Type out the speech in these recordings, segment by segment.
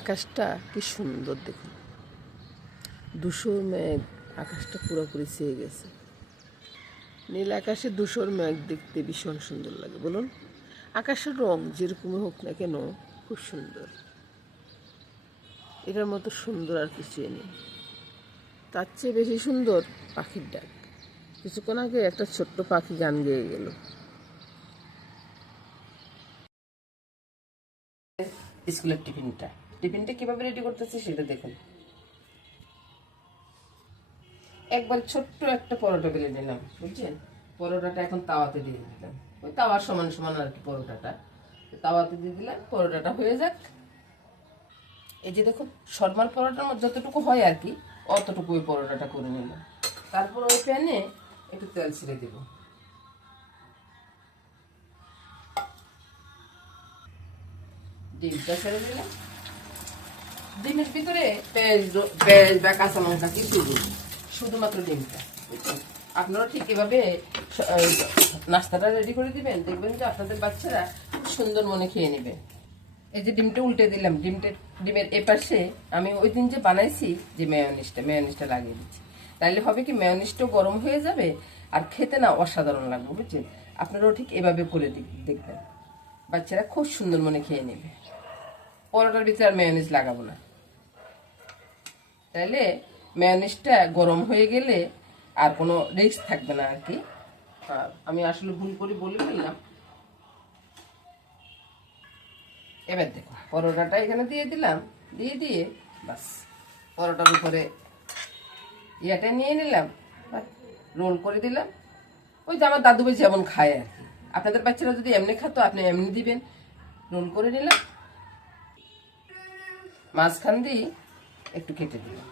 আকাশটা কি সুন্দর দেখুন, ধূসর মেঘ, আকাশটা পুরোপুরি ছেয়ে গেছে। নীল আকাশে ধূসর মেঘ দেখতে ভীষণ সুন্দর লাগে। বলুন, আকাশের রং যেরকমই হোক না কেন খুব সুন্দর। এটার মতো সুন্দর আর কিছু নেই। তার চেয়ে বেশি সুন্দর পাখির ডাক। কিছুক্ষণ আগে একটা ছোট্ট পাখি গান গেয়ে গেল। স্কুলের টিফিনটা কিভাবে রেডি করতেছি সেটা দেখুন। একবার ছোট্ট একটা পরোটা বেলে নিলাম, বুঝছেন? পরোটাটা এখন তাওয়াতে দিয়ে দিলাম, ওই তাওয়ার সমান সমান আর কি। পরোটাটা তাওয়াতে দিয়ে দিলাম, পরোটাটা হয়ে যাক। এই যে দেখুন, শর্মার পরোটার মধ্যে যতটুকু হয় আর কি, অতটুকু ওই পরোটাটা করে নিলাম। তারপর ওই প্যানে একটু তেল ছেড়ে দেব। ডিমটা ছেড়ে দিলাম। ডিমের ভিতরে পেঁয়াজ বা কাঁচা লঙ্কা কিছু দিই, শুধুমাত্র ডিমটা। আপনারা ঠিক এভাবে নাস্তাটা রেডি করে দিবেন, দেখবেন যে আপনাদের বাচ্চারা খুব সুন্দর মনে খেয়ে নেবে। এই যে ডিমটা উল্টে দিলাম, ডিমের এপাশে আমি ওই দিন যে বানাইছি যে মেয়োনিজটা লাগিয়ে দিচ্ছি। তাইলে হবে কি, মেয়োনিজটাও গরম হয়ে যাবে আর খেতে না অসাধারণ লাগবে, বুঝছেন? আপনারাও ঠিক এভাবে করে দেখবেন, বাচ্চারা খুব সুন্দর মনে খেয়ে নেবে। পরোটার ভিতরে আর মেয়োনিজ লাগাবো না, তাইলে মেয়োনিজটা গরম হয়ে গেলে আর কোনো রিস্ক থাকবে না আর কি। আমি আসলে ভুল করে বলে ফেললাম। এবার দেখো, পরোটাটা এখানে দিয়ে দিলাম, দিয়ে বাস পরোটার উপরে ইয়াটা নিয়ে নিলাম, রোল করে দিলাম। ওই যে আমার দাদু ভাই যেমন খায় আর কি। আপনাদের বাচ্চারা যদি এমনি খাতো, আপনি এমনি দিবেন। রোল করে নিলাম, মাঝখান দিয়ে একটু কেটে দিলাম।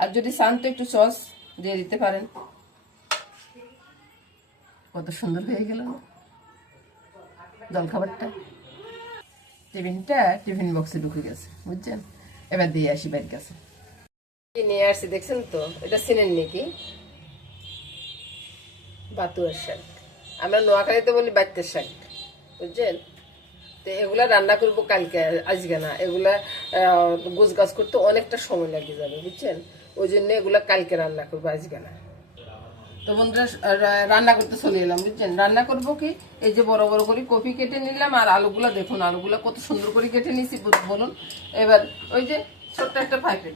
আর যদি চান তো একটু সস দিয়ে দিতে পারেন। কত সুন্দর হয়ে গেল না জলখাবারটা। টিফিন বক্সে ঢুকে গেছে, বুঝছেন? এবার দিয়ে আসি বাড়ির কাছে। নিয়ে আসছি, দেখছেন তো? এটা চেনেন নাকি? বাতুয়ার শাক। আমরা নোয়াখালীতে বলি বাইতের শাক, বুঝছেন? তো এগুলা রান্না করবো কালকে, আজকে না। এগুলা গোছ গাছ করতে অনেকটা সময় লেগে যাবে, বুঝছেন? ওই জন্য এগুলা কালকে রান্না করবো, আজকে না। তো বন্ধুরা, রান্না করতে চলে এলাম, বুঝছেন? রান্না করবো কি, এই যে বড় বড় করে কপি কেটে নিলাম, আর আলুগুলা দেখুন, আলুগুলা কত সুন্দর করে কেটে নিয়েছি বলুন। এবার ওই যে ছোট্ট একটা পাইপেন,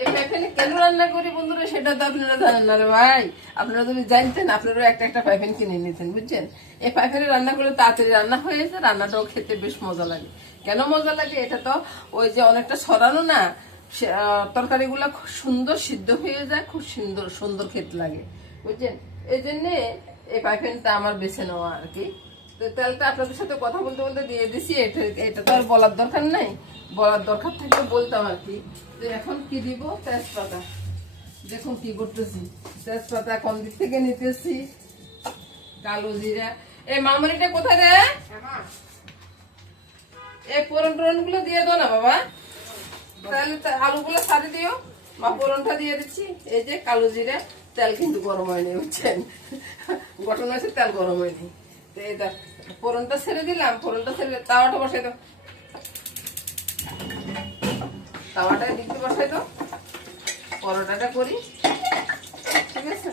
এই পাইপেনে কেন রান্না করি বন্ধুরা, সেটা তো আপনারা জানেন না রে ভাই। আপনারা যদি জানতেন, আপনারা একটা পাইপেন কিনে নিতেন, বুঝছেন? এই পাইপেনে রান্না করলে তাড়াতাড়ি রান্না হয়ে যায়, রান্নাটাও খেতে বেশ মজা লাগে। কেন মজা লাগে? এটা তো ওই যে অনেকটা সরানো না, তরকারিগুলা খুব সুন্দর সিদ্ধ হয়ে যায়, খুব সুন্দর সুন্দর খেতে লাগে, বুঝছেন? এই জন্যে এই পাইপেনটা আমার বেছে নেওয়া আর কি। তো তেলটা আপনাদের সাথে কথা বলতে বলতে দিয়ে দিছি। এটা তো আর বলার দরকার নাই, বলার দরকার থাকলে বলতাম আর কি। তো এখন কি দিব? তেজপাতা। দেখুন কি করতেছি, তেজপাতা কোন দিক থেকে নিতেছি, কালো জিরা। এই মামরিটা কোথায় রে? এই ফোড়ন গুলো দিয়ে দাও না বাবা, তাহলে আলুগুলো সারি দিও। মা ফোড়নটা দিয়ে দিচ্ছি। এই যে কালো জিরা, তেল কিন্তু গরম হয়নি, বুঝছেন? ঘটনা হয়েছে, তেল গরম হয়নি। তো এই দেখ, ফোড়নটা ছেড়ে দিলাম। ফোড়নটা ছেড়ে তাওয়াটা বসাই দাও, তাওয়াটা দিকতে বসাই দাও। পরোটাটা করি, ঠিক আছে?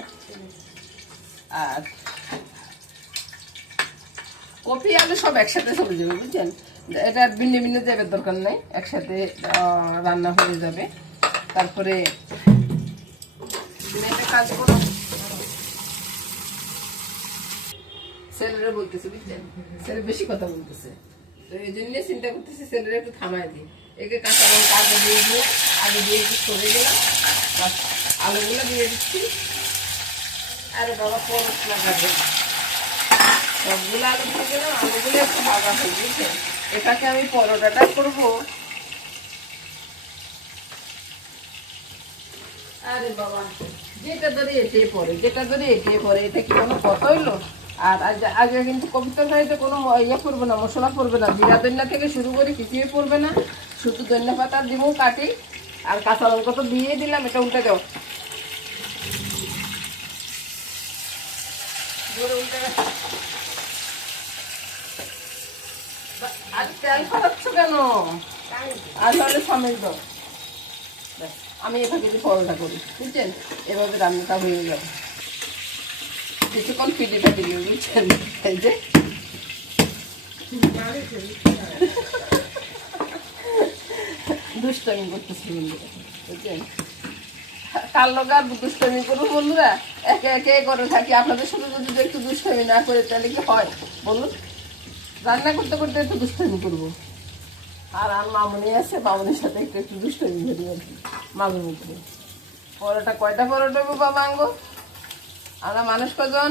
আর কপি আলু সব একসাথে চলে যাবে, বুঝছেন? এটা ভিন্ন ভিন্ন যাবার দরকার নাই, একসাথে রান্না হয়ে যাবে। তারপরে একটা কাজ করো, ছেলেরা বলতেছে, বুঝছেন? ছেলে বেশি কথা বলতেছে, তো এই জন্য চিন্তা করতেছি ছেলেরা একটু থামায় দিই। একে কাঁচা লঙ্কা আগে দিয়ে একটু সরে দিলাম, আলুগুলো দিয়ে দিচ্ছি। আরে বাবা, পরশ লাগাবে, সবগুলো আলু দিয়ে দিলাম। আলুগুলো একটু ভাজা হয়ে, বুঝছেন? এটাকে আমি পরোটাটা করবো। আরে বাবা, যেটা ধরে এটে পরে, এটা কি কোনো কথা হইলো? আর আগে কিন্তু কবিতা সাহিত্যে কোনো ইয়ে পড়বে না, মশলা পড়বে না, জিরা দন্যা থেকে শুরু করে কিছুই পড়বে না। শুধু ধন্যা পাতা দিব কাটি, আর কাঁচা লঙ্কা তো দিয়ে দিলাম। এটা উল্টে দাও, উল্টে। আর তেল ফাটাচ্ছ কেন? আর হলে সমেত দাও। ব্যাস, আমি এভাবে যে পরোটা করি বুঝছেন, এভাবে রান্নাটা হয়ে যাবে, কিছুক্ষণ ফিটে ফেটে দিও বুঝছেন। এই যে দুষ্টামি করতেছি বন্ধুরা বুঝছেন, কার লোক আর দুষ্টামি করবো বন্ধুরা, একে একে করে থাকি। আপনাদের সাথে যদি একটু দুষ্টামি না করে তাহলে কি হয় বলুন? রান্না করতে করতে একটু দুষ্টামি করবো, আর মামনি আছে, মামনির সাথে একটু একটু দুষ্টামি করি আর কি মাঝে মধ্যে। পরোটা কয়টা পরোটা বাবা আনবো? আমরা মানুষ কজন?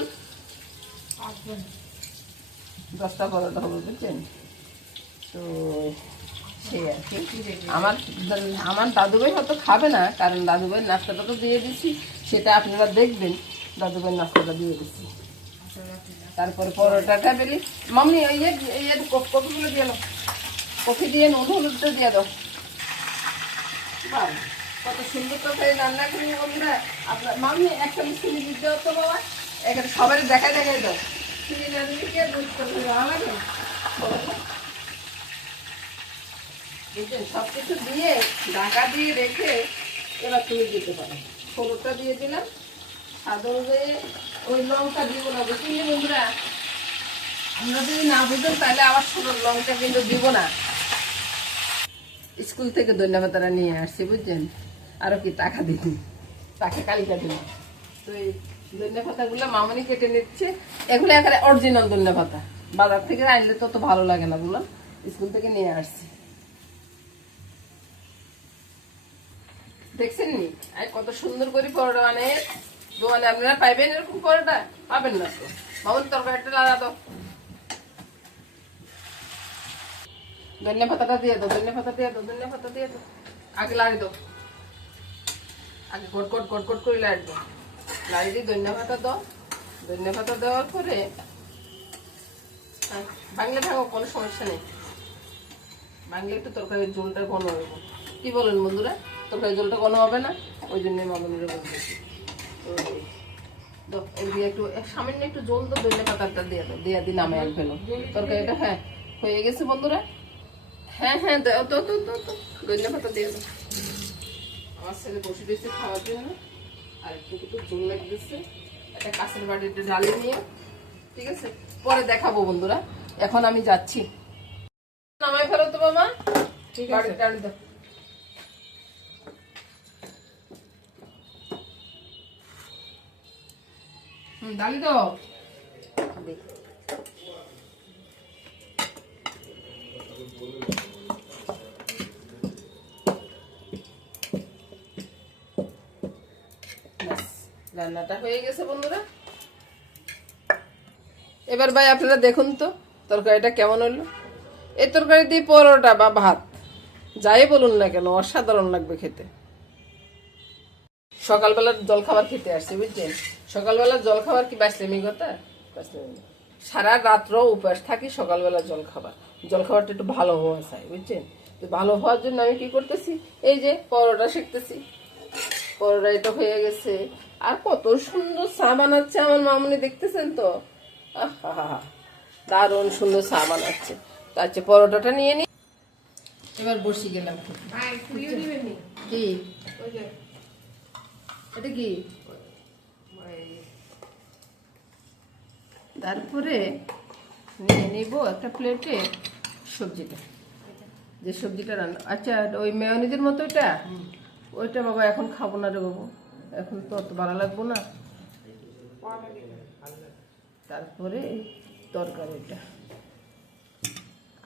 10টা পরোটা হবে বুঝছেন। তো সে আর কি, আমার দাদুভাই হয়তো খাবে না, কারণ দাদুভাইয়ের নাস্তাটা তো দিয়ে দিচ্ছি, সেটা আপনারা দেখবেন। দাদুভাইয়ের নাস্তাটা দিয়ে দিচ্ছি, তারপরে পরোটাটা পেলি মামনি ওই কফিগুলো দিয়ে দাও, কফি দিয়ে নুন হলুদটা দিয়ে দাও। বাবা কত সুন্দর তরকারি রান্না করি বন্ধুরা। আপনার মামনি একটা চিনি দিতে দাও তো বাবা, এখানে সবাই দেখাই দেখাই দাও। চিনি না দিলে কি আর বুঝতে পারবে ভালো লাগে বুঝছেন। সব কিছু দিয়ে ঢাকা দিয়ে রেখে এবার তুলে দিতে পারো। হলুদটা দিয়ে দিলাম, স্বাদ অনুযায়ী ওই লঙ্কা দিব না বুঝলি বন্ধুরা। আমরা যদি না বুঝেন তাহলে আবার ছোট লঙ্কা কিন্তু দিব না। স্কুল থেকে ধন্যবাদরা নিয়ে আসছি বুঝছেন, আরো কি টাকা দিন, টাকা কালিকা দিন। তো এই ধনিয়া পাতাগুলো মামনি কেটে নিচ্ছে, এগুলো এখানে অরিজিনাল ধনিয়া পাতা, বাজার থেকে আনলে তো ভালো লাগে না, বললাম স্কুল থেকে নিয়ে আসছি। দেখছেন নি কত সুন্দর করে পরোটা বানিয়ে দোকানে আপনারা পাইবেন, এরকম পরোটা পাবেন না তো। মামনি তরকারিটা লাগা দাও, ধনিয়া পাতাটা দিয়ে দাও, ধনিয়া পাতা দিয়ে দাও, ধনিয়া পাতা দিয়ে দাও, আগে লাড়ি দাও, আগে গট গট গট গট করে লাড়ি দাও, লাড়ি দিয়ে ধনিয়া পাতা দাও। ধনিয়া পাতা দেওয়ার পরে বাংলা ভাঙো, কোনো সমস্যা নেই, বাংলা একটু তরকারির ঝোলটা ঘন হবে। কি বলেন বন্ধুরা, তরকারির ঝোলটা ঘন হবে না, ওই জন্য মামনিরা বলতেছি। তো দিয়ে একটু সামান্য একটু জল তো ধনিয়া পাতাটা দিয়ে দাও, দিয়ে দিন নামে আর ফেলো তরকারিটা। হ্যাঁ হয়ে গেছে বন্ধুরা। হ্যাঁ হ্যাঁ দাও তো তো তো তো ধনিয়া পাতা দিয়ে দাও। আমার ছেলে বসে দিয়েছে খাওয়ার জন্য, আর একটু একটু ঝোল লাগতেছে, একটা কাঁচের বাটিতে ঢালিয়ে নিয়ে, ঠিক আছে পরে দেখাবো বন্ধুরা। এখন আমি যাচ্ছি, নামাই ফেলো তো বাবা, ঠিক আছে ডালি দাও। ডালি দাও, রান্নাটা হয়ে গেছে বন্ধুরা। এবার ভাই আপনারা দেখুন তো তরকারিটা কেমন হলো। এই তরকারি দিয়ে পরোটা বা ভাত যাই বলুন না কেন অসাধারণ লাগবে খেতে। সকালবেলার জলখাবার খেতে আসছি বুঝছেন, সকালবেলার জলখাবার কি বাঁচলেমি কথা, সারা রাত্র উপাস থাকি, সকালবেলা জলখাবারটা একটু ভালো হওয়া চাই বুঝছেন। তো ভালো হওয়ার জন্য আমি কি করতেছি, এই যে পরোটা শিখতেছি, পরোটা এটা হয়ে গেছে। আর কত সুন্দর চা বানাচ্ছে আমার মামনি, দেখতেছেন তো, আহা দারুণ সুন্দর চা বানাচ্ছে। তার চেয়ে পরোটাটা নিয়ে নি, এবার বসে গেলাম। কি এটা কি, তারপরে নিয়ে নিব একটা প্লেটে সবজিটা, যে সবজিটা রান্না। আচ্ছা ওই মেয়নিজের মতো এটা, ওইটা বাবা এখন খাবো না রে বাবু, এখন তো অত ভালো লাগবো না। তারপরে তরকারিটা,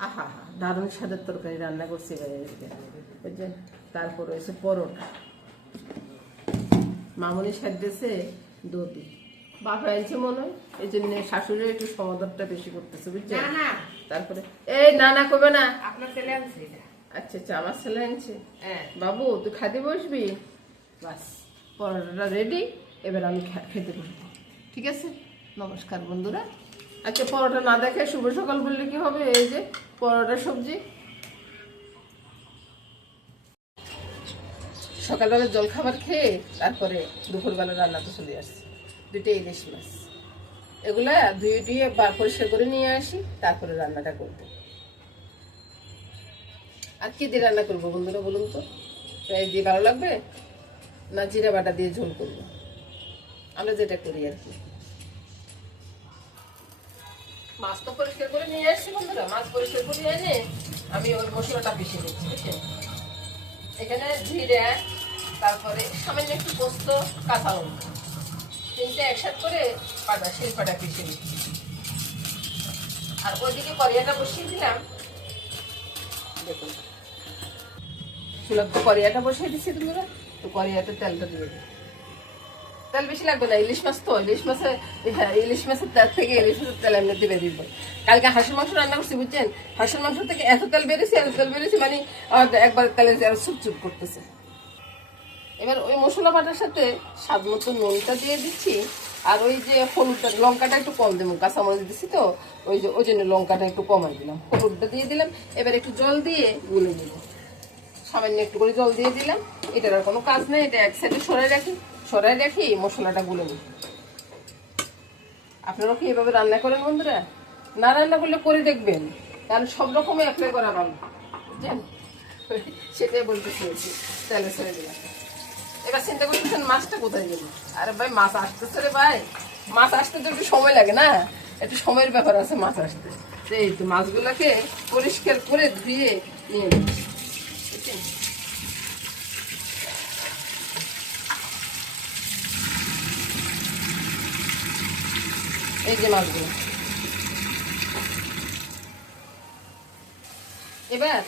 আহা হা দারুণ স্বাদের তরকারি রান্না করছি বুঝছেন। তারপর হয়েছে পরোটা, মামনি সাজতেছে দধি, বাপা আনছে মনে হয়, এই জন্য শাশুড়ি একটু সমাদরটা বেশি করতেছে বুঝছেন। তারপরে এই না না করবে না, আপনার ছেলে আনছে। আচ্ছা আচ্ছা আমার ছেলে আনছে, বাবু তুই খাতে বসবি, বাস পরোটাটা রেডি, এবার আমি খেতে বসবো, ঠিক আছে। নমস্কার বন্ধুরা। আচ্ছা পরোটা না দেখে শুভ সকাল বললে কি হবে, এই যে পরোটা সবজি। সকালবেলা জলখাবার খেয়ে তারপরে দুপুরবেলা রান্নাতে চলে আসছি। 2টা ইলিশ মাছ, এগুলা ধুয়ে পরিষ্কার করে নিয়ে আসি, তারপরে রান্নাটা করবো। আর কি দিয়ে রান্না করবো বন্ধুরা বলুন তো? পেঁয়াজ দিয়ে ভালো লাগবে না জিরা বাটা দিয়ে ঝোল করবো? আমরা যেটা করি আর কি। মাছ তো পরিষ্কার করে নিয়ে আসছি বন্ধুরা, মাছ পরিষ্কার করে এনে আমি ওই মশলাটা পিষে নিচ্ছি বুঝছেন। এখানে জিরা, তারপরে সামান্য একটু পোস্ত, কাঁচা লঙ্কা, তিনটে একসাথে করে শিলপাটা পিষে নিচ্ছি। আর ওইদিকে কড়াইটা বসিয়ে দিলাম, দেখুন চুলার তো কড়াইটা বসিয়ে দিচ্ছি বন্ধুরা। তো কড়াইতে তেলটা দিয়ে দিই। তেল বেশি লাগবে না, ইলিশ মাছ তো, ইলিশ মাছের তেল থেকে ইলিশ মাছের তেল এমনি দিয়ে বেরিয়ে পড়ে। কালকে হাঁসের মাংস রান্না করছি বুঝছেন, হাঁসের মাংস থেকে এত তেল বেরিয়েছে মানে একবার তেলে চুপ করতেছে। এবার ওই মশলা বাটার সাথে স্বাদ মতো নুনটা দিয়ে দিচ্ছি। আর ওই যে হলুদটা, লঙ্কাটা একটু কম দেবো, কাঁচামরিচ দিচ্ছি তো ওই জন্য লঙ্কাটা একটু কমাই দিলাম, হলুদটা দিয়ে দিলাম। এবার একটু জল দিয়ে গুলে দিলাম, সামান্য একটু করে জল দিয়ে দিলাম। এটার আর কোনো কাজ নেই, এটা এক সাইডে সরাই রাখি মশলাটা গুলে নিই। আপনারাও কি এভাবে রান্না করেন বন্ধুরা? না রান্না করলে করে দেখবেন, কারণ সব রকমই অ্যাপ্লাই করা ভালো বুঝছেন। সেটাই বলতে চেয়েছি। তেলে ছেড়ে দিলাম। এবার চিন্তা করতেছেন মাছটা কোথায় গেল? আরে ভাই মাছ আসতেছে রে ভাই, মাছ আসতে তো একটু সময় লাগে না, একটু সময়ের ব্যাপার আছে মাছ আসতে। এই তো মাছগুলোকে পরিষ্কার করে ধুয়ে নিয়ে নিচ্ছি বুঝছেন। এই যে মাছগুলো, এবার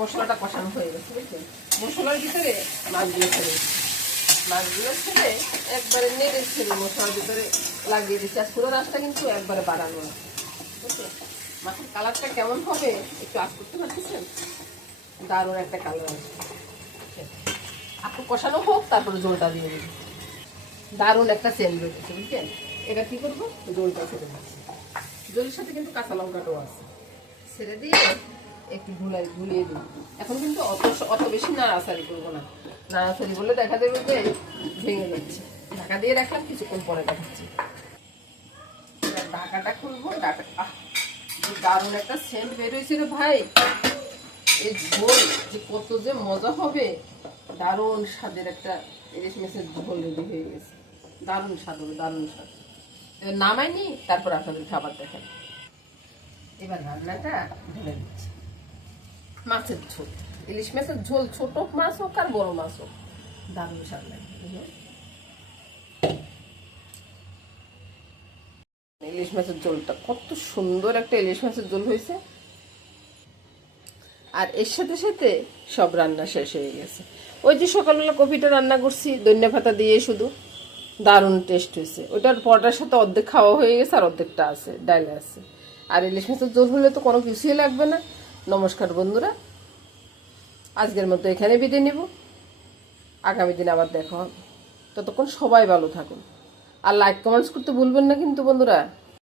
মশলাটা কষানো হয়ে গেছে বুঝছেন। মশলার ভিতরে মাছগুলো ছেড়ে একবারে নেড়ে ছেড়ে মশলার ভিতরে লাগিয়ে দিচ্ছি। আর পুরো রাসটা কিন্তু একবারে বাড়ানো আছে বুঝছেন। মাছের কালারটা কেমন হবে একটু আশ করতে পারতেছেন, দারুণ একটা কালার আসবে। একটু কষানো হোক, তারপরে জলটা দিয়ে দিই। দারুণ একটা সেন্ট বেরোচ্ছে বুঝছেন। এবার কি করবো, জলটা ছেড়ে দিচ্ছি। জলের সাথে কিন্তু কাঁচা লঙ্কাটাও আছে, ছেড়ে দিয়ে একটু গুলিয়ে দিই। এখন কিন্তু অত বেশি নাড়াচাড়ি করবো না, নাড়াচাড়ি বলে দেখা দেবে যে ভেঙে যাচ্ছে। ঢাকা দিয়ে রাখলাম, কিছুক্ষণ পরে দেখাচ্ছি। ঢাকাটা খুলবো, দারুণ একটা সেন্ট বেরোয়েছে রে ভাই। এই ঝোল যে কত যে মজা হবে, দারুণ স্বাদের একটা ইলিশ মাছের ঝোল রেডি হয়ে গেছে। দারুণ স্বাদ হবে, দারুণ স্বাদ। এবার নামাইনি, তারপর আপনাদের খাবার দেখাই। এবার রান্নাটা ঢেলে দিচ্ছি। মাছের ঝোল, ইলিশ মাছের ঝোল, ছোট মাছ হোক আর বড় মাছ হোক, দারুণ স্বাদ লাগে। ইলিশ মাছের ঝোলটা কত সুন্দর একটা ইলিশ মাছের ঝোল হয়েছে। আর এর সাথে সাথে সব রান্না শেষ হয়ে গেছে। ওই যে সকালবেলা কফিটা রান্না করছি ধনিয়া পাতা দিয়ে, শুধু দারুণ টেস্ট হয়েছে। ওইটার পরটার সাথে অর্ধেক খাওয়া হয়ে গেছে, আর অর্ধেকটা আছে, ডালে আছে। আর ইলিশ মাছের ঝোল হলে তো কোনো কিছুই লাগবে না। নমস্কার বন্ধুরা, আজকের মতো এখানে বিদায় নিব। আগামী দিন আবার দেখা হবে। ততক্ষণ সবাই ভালো থাকুন, আর লাইক কমেন্টস করতে ভুলবেন না কিন্তু বন্ধুরা।